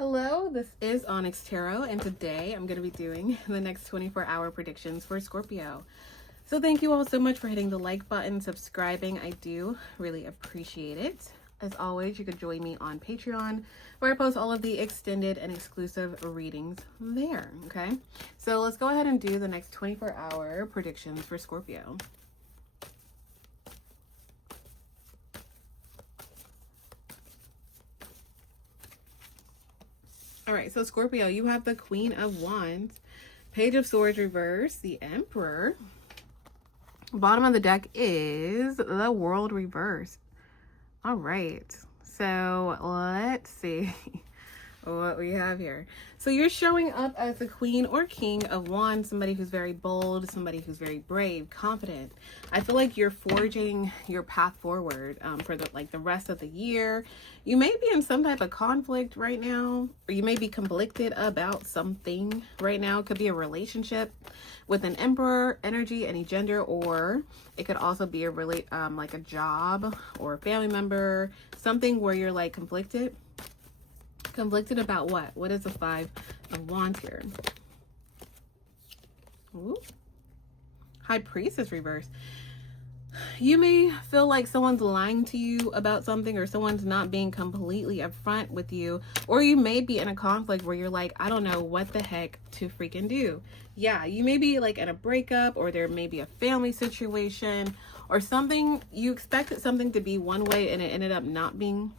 Hello, this is Onyx Tarot, and today I'm going to be doing the next 24-hour predictions for Scorpio. So thank you all so much for hitting the like button, subscribing. I do really appreciate it. As always, you could join me on Patreon, where I post all of the extended and exclusive readings there, okay? So let's go ahead and do the next 24-hour predictions for Scorpio. All right, so Scorpio, you have the Queen of Wands, Page of Swords reverse, the Emperor. Bottom of the deck is the World reverse. All right, so let's see what we have here. So you're showing up as the Queen or King of Wands, somebody who's very bold, somebody who's very brave, confident. I feel like you're forging your path forward for the rest of the year. You may be in some type of conflict right now, or you may be conflicted about something right now. It could be a relationship with an Emperor energy, any gender, or it could also be a like a job or a family member, something where you're like conflicted. Conflicted about what? What is the Five of Wands here? Ooh. High Priestess reverse. You may feel like someone's lying to you about something, or someone's not being completely upfront with you, or you may be in a conflict where you're like, I don't know what the heck to freaking do. Yeah, you may be like in a breakup, or there may be a family situation or something. You expected something to be one way and it ended up not being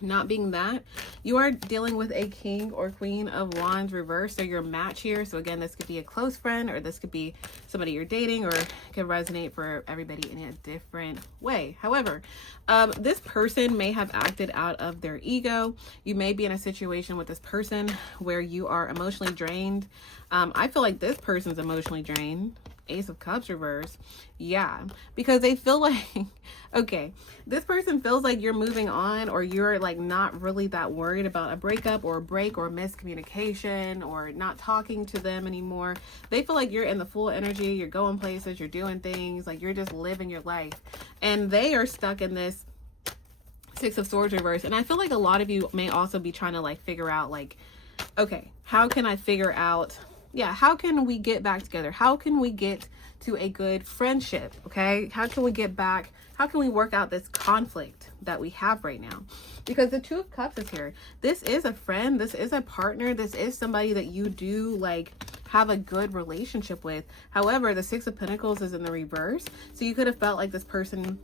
that. You are dealing with a King or Queen of Wands reverse, so your match here. So again, this could be a close friend, or this could be somebody you're dating, or it could resonate for everybody in a different way. However, this person may have acted out of their ego. You may be in a situation with this person where you are emotionally drained. I feel like this person's emotionally drained. Ace of Cups reverse. Yeah, because they feel like, okay, this person feels like you're moving on, or you're like not really that worried about a breakup or a break or miscommunication or not talking to them anymore. They feel like you're in the full energy, you're going places, you're doing things, like you're just living your life. And they are stuck in this Six of Swords reverse. And I feel like a lot of you may also be trying to like figure out like, okay, how can I figure out, yeah, how can we get back together? How can we get to a good friendship? Okay, how can we get back? How can we work out this conflict that we have right now? Because the Two of Cups is here. This is a friend. This is a partner. This is somebody that you do like have a good relationship with. However, the Six of Pentacles is in the reverse. So you could have felt like this person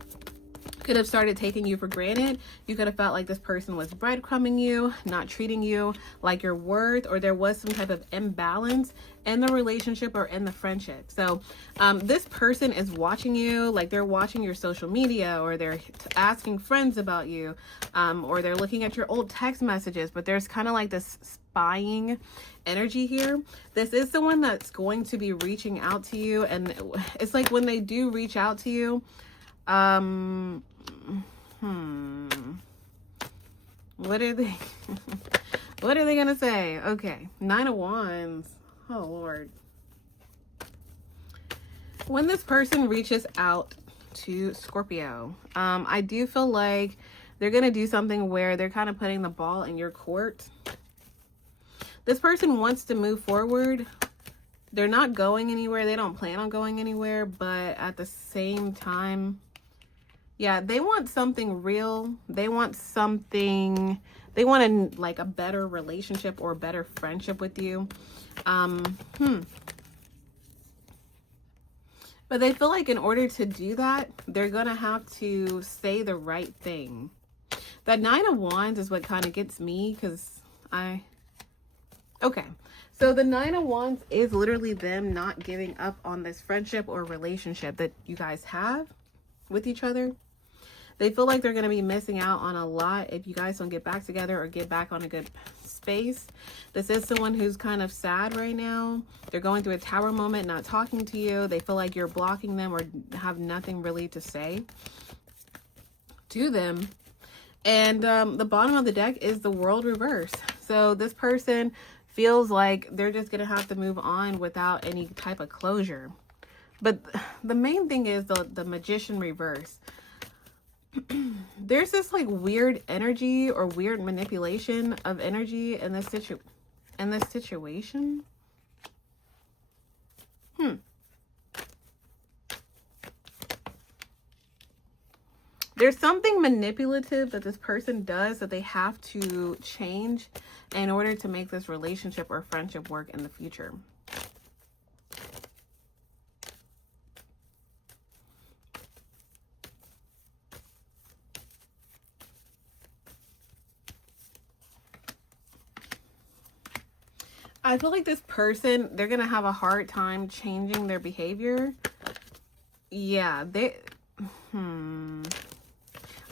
could have started taking you for granted. You could have felt like this person was breadcrumbing you, not treating you like your worth, or there was some type of imbalance in the relationship or in the friendship. So this person is watching you, like they're watching your social media, or they're asking friends about you, or they're looking at your old text messages, but there's kind of like this spying energy here. This is someone that's going to be reaching out to you, and it's like when they do reach out to you, what are they what are they gonna say? Okay, Nine of Wands. Oh Lord. When this person reaches out to Scorpio, I do feel like they're gonna do something where they're kind of putting the ball in your court. This person wants to move forward. They're not going anywhere. They don't plan on going anywhere, but at the same time, yeah, they want something real. They want something, they want like a better relationship or a better friendship with you. But they feel like in order to do that, they're going to have to say the right thing. That Nine of Wands is what kind of gets me, because okay. So the Nine of Wands is literally them not giving up on this friendship or relationship that you guys have with each other. They feel like they're going to be missing out on a lot if you guys don't get back together or get back on a good space. This is someone who's kind of sad right now. They're going through a tower moment, not talking to you. They feel like you're blocking them or have nothing really to say to them. And the bottom of the deck is the World reverse. So this person feels like they're just going to have to move on without any type of closure. But the main thing is the Magician reverse. There's this like weird energy or weird manipulation of energy in this situation. There's something manipulative that this person does that they have to change in order to make this relationship or friendship work in the future. I feel like this person, they're going to have a hard time changing their behavior. Yeah,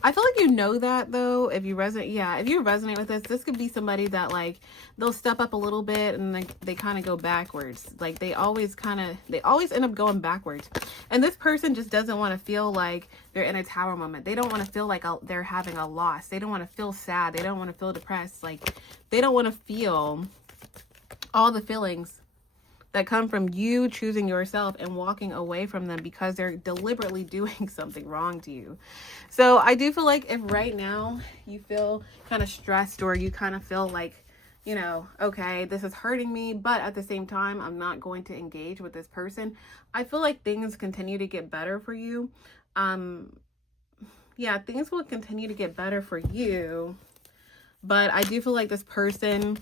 I feel like you know that though, if you resonate. Yeah, if you resonate with this could be somebody that like they'll step up a little bit and they kind of go backwards. Like they always end up going backwards. And this person just doesn't want to feel like they're in a tower moment. They don't want to feel like they're having a loss. They don't want to feel sad. They don't want to feel depressed. Like they don't want to feel all the feelings that come from you choosing yourself and walking away from them because they're deliberately doing something wrong to you. So I do feel like if right now you feel kind of stressed or you kind of feel like, you know, okay, this is hurting me, but at the same time, I'm not going to engage with this person. I feel like things continue to get better for you. Yeah, things will continue to get better for you. But I do feel like this person,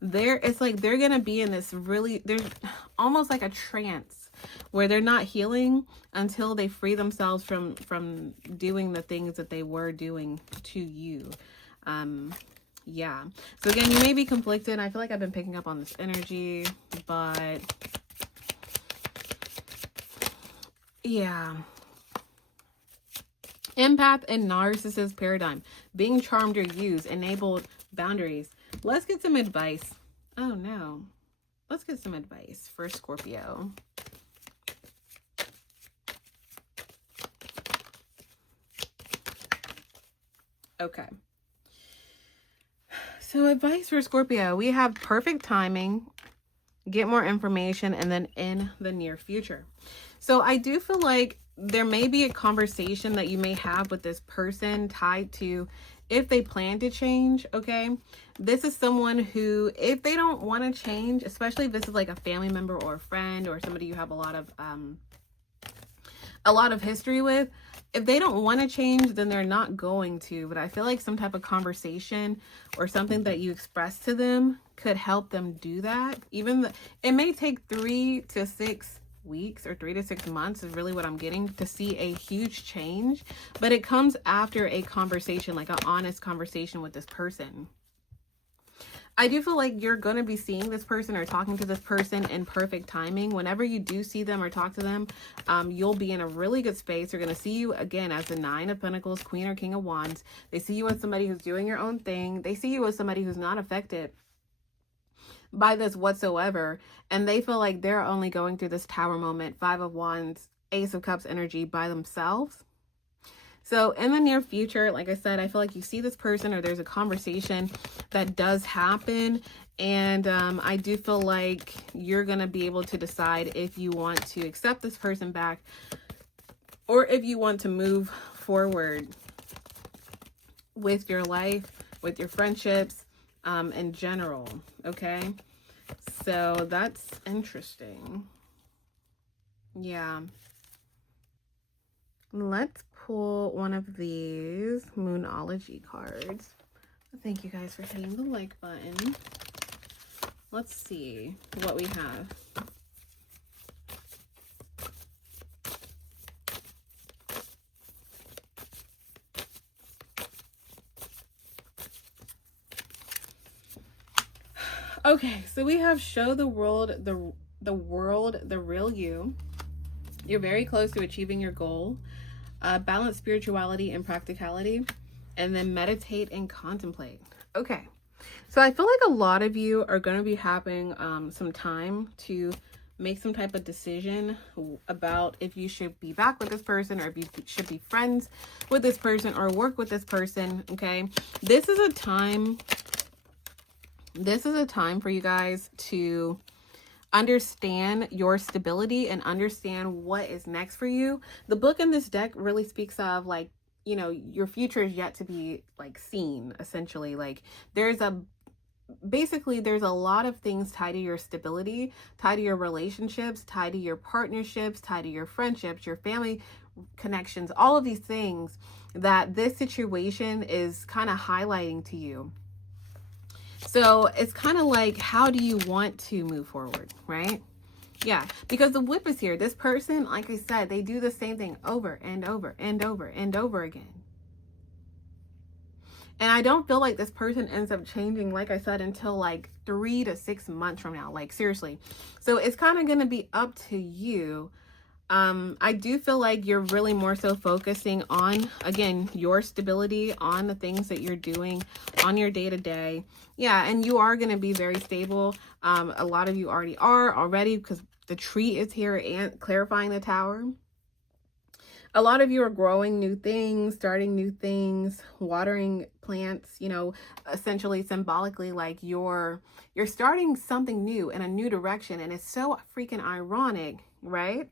it's like they're gonna be in this really, there's almost like a trance where they're not healing until they free themselves from doing the things that they were doing to you. Yeah, so again, you may be conflicted. I feel like I've been picking up on this energy, but yeah. Empath and narcissist paradigm, being charmed or used, enabled boundaries. Let's get some advice. Oh no. Let's get some advice for Scorpio. Okay. So advice for Scorpio. We have perfect timing, get more information, and then in the near future. So I do feel like there may be a conversation that you may have with this person tied to if they plan to change, okay? This is someone who, if they don't want to change, especially if this is like a family member or a friend or somebody you have a lot of history with, if they don't want to change, then they're not going to. But I feel like some type of conversation or something that you express to them could help them do that. It may take 3 to 6 weeks or 3 to 6 months is really what I'm getting to see a huge change, but it comes after a conversation, like an honest conversation with this person. I do feel like you're going to be seeing this person or talking to this person in perfect timing. Whenever you do see them or talk to them, you'll be in a really good space. They're going to see you again as the 9 of Pentacles, Queen or King of Wands. They see you as somebody who's doing your own thing. They see you as somebody who's not affected by this whatsoever, and they feel like they're only going through this tower moment, 5 of Wands, Ace of Cups energy by themselves. So in the near future, like I said, I feel like you see this person or there's a conversation that does happen, and I do feel like you're going to be able to decide if you want to accept this person back or if you want to move forward with your life, with your friendships, in general. Okay, so that's interesting. Yeah, let's pull one of these Moonology cards. Thank you guys for hitting the like button. Let's see what we have. Okay, so we have show the world the real you. You're very close to achieving your goal. Balance spirituality and practicality, and then meditate and contemplate. Okay, so I feel like a lot of you are going to be having some time to make some type of decision about if you should be back with this person or if you should be friends with this person or work with this person. Okay, this is a time for you guys to understand your stability and understand what is next for you. The book in this deck really speaks of like, you know, your future is yet to be like seen, essentially. Like there's a basically there's a lot of things tied to your stability, tied to your relationships, tied to your partnerships, tied to your friendships, your family connections, all of these things that this situation is kind of highlighting to you. So it's kind of like, how do you want to move forward, right? Yeah, because the whip is here. This person, like I said, they do the same thing over and over and over and over again. And I don't feel like this person ends up changing, like I said, until like 3 to 6 months from now. Like seriously. So it's kind of going to be up to you. I do feel like you're really more so focusing on, again, your stability, on the things that you're doing on your day-to-day. Yeah, and you are going to be very stable. A lot of you already because the tree is here and clarifying the Tower. A lot of you are growing new things, starting new things, watering plants, you know, essentially symbolically like you're starting something new in a new direction. And it's so freaking ironic, right?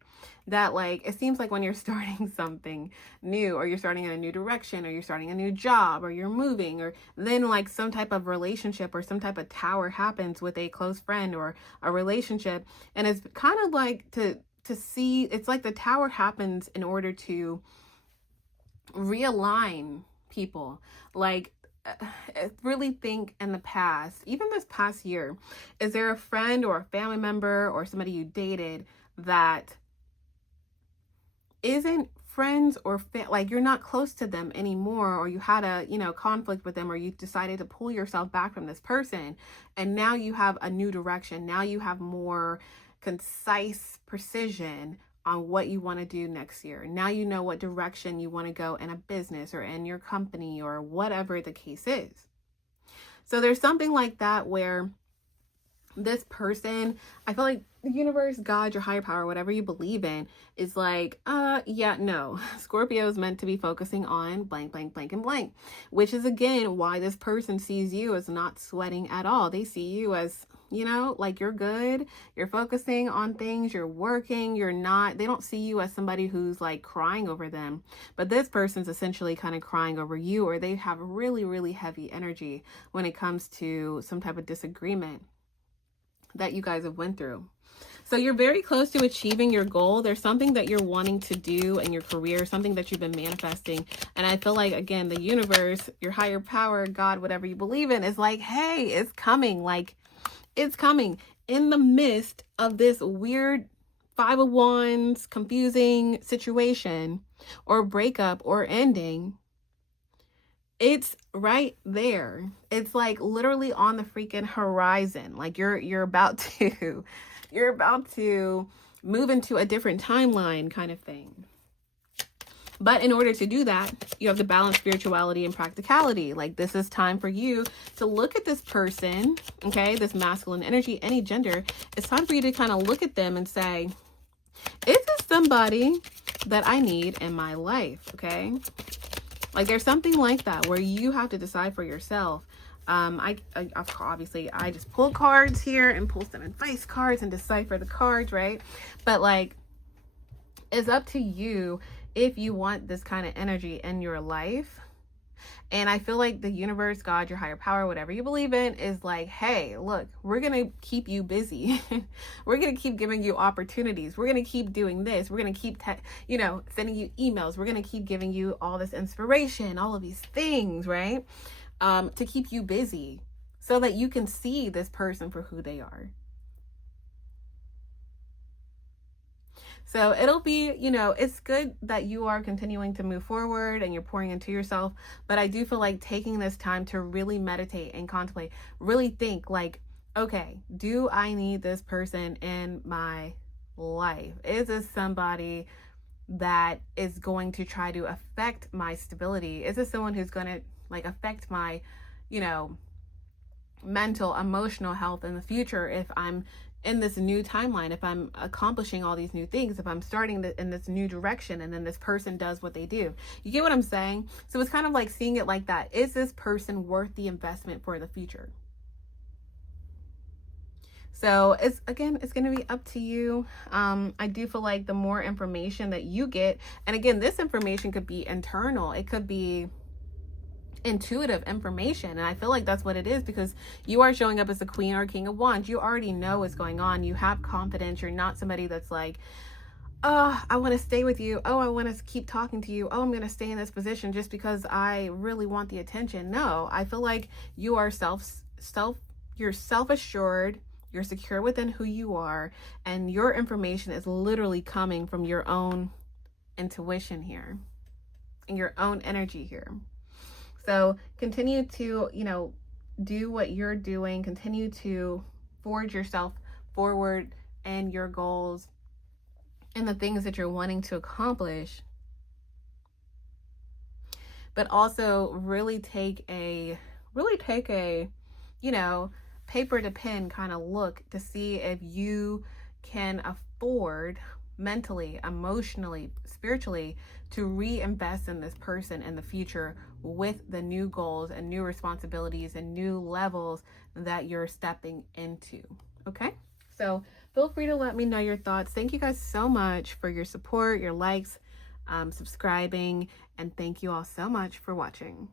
That like, it seems like when you're starting something new, or you're starting in a new direction, or you're starting a new job, or you're moving, or then like some type of relationship or some type of tower happens with a close friend or a relationship. And it's kind of like to see, it's like the Tower happens in order to realign people. Like really think in the past, even this past year, is there a friend or a family member or somebody you dated that isn't friends or like you're not close to them anymore, or you had a, you know, conflict with them, or you decided to pull yourself back from this person, and now you have a new direction. Now you have more concise precision on what you want to do next year. Now you know what direction you want to go in a business or in your company or whatever the case is. So there's something like that where this person, I feel like the universe, God, your higher power, whatever you believe in, is like, yeah, no, Scorpio is meant to be focusing on blank, blank, blank, and blank, which is again why this person sees you as not sweating at all. They see you as, you know, like you're good, you're focusing on things, you're working, you're not, they don't see you as somebody who's like crying over them, but this person's essentially kind of crying over you, or they have really, really heavy energy when it comes to some type of disagreement that you guys have went through. So you're very close to achieving your goal. There's something that you're wanting to do in your career, something that you've been manifesting. And I feel like, again, the universe, your higher power, God, whatever you believe in, is like, hey, it's coming. Like, it's coming in the midst of this weird 5 of Wands, confusing situation or breakup or ending. It's right there. It's like literally on the freaking horizon. Like you're about to move into a different timeline kind of thing. But in order to do that, you have to balance spirituality and practicality. Like this is time for you to look at this person, okay, this masculine energy, any gender. It's time for you to kind of look at them and say, is this somebody that I need in my life, okay? Like there's something like that where you have to decide for yourself. Obviously I just pull cards here and pull some advice cards and decipher the cards, right? But like, it's up to you if you want this kind of energy in your life. And I feel like the universe, God, your higher power, whatever you believe in, is like, hey, look, we're going to keep you busy. We're going to keep giving you opportunities. We're going to keep doing this. We're going to keep, sending you emails. We're going to keep giving you all this inspiration, all of these things, right? To keep you busy so that you can see this person for who they are. So it'll be, it's good that you are continuing to move forward and you're pouring into yourself. But I do feel like taking this time to really meditate and contemplate, really think like, okay, do I need this person in my life? Is this somebody that is going to try to affect my stability? Is this someone who's going to like affect my, mental, emotional health in the future if I'm in this new timeline, if I'm accomplishing all these new things, if I'm starting in this new direction, and then this person does what they do? You get what I'm saying? So it's kind of like seeing it like that. Is this person worth the investment for the future? So it's going to be up to you. I do feel like the more information that you get, and again, this information could be internal, it could be intuitive information, and I feel like that's what it is, because you are showing up as a queen or king of wands. You already know what's going on. You have confidence. You're not somebody that's like, oh, I want to stay with you. Oh, I want to keep talking to you. Oh, I'm going to stay in this position just because I really want the attention. No, I feel like you are you're self-assured. You're secure within who you are, and your information is literally coming from your own intuition here and your own energy here. So continue to, do what you're doing. Continue to forge yourself forward and your goals and the things that you're wanting to accomplish. But also really take a, paper to pen kind of look to see if you can afford mentally, emotionally, spiritually to reinvest in this person in the future with the new goals and new responsibilities and new levels that you're stepping into. Okay? So feel free to let me know your thoughts. Thank you guys so much for your support, your likes, subscribing, and thank you all so much for watching.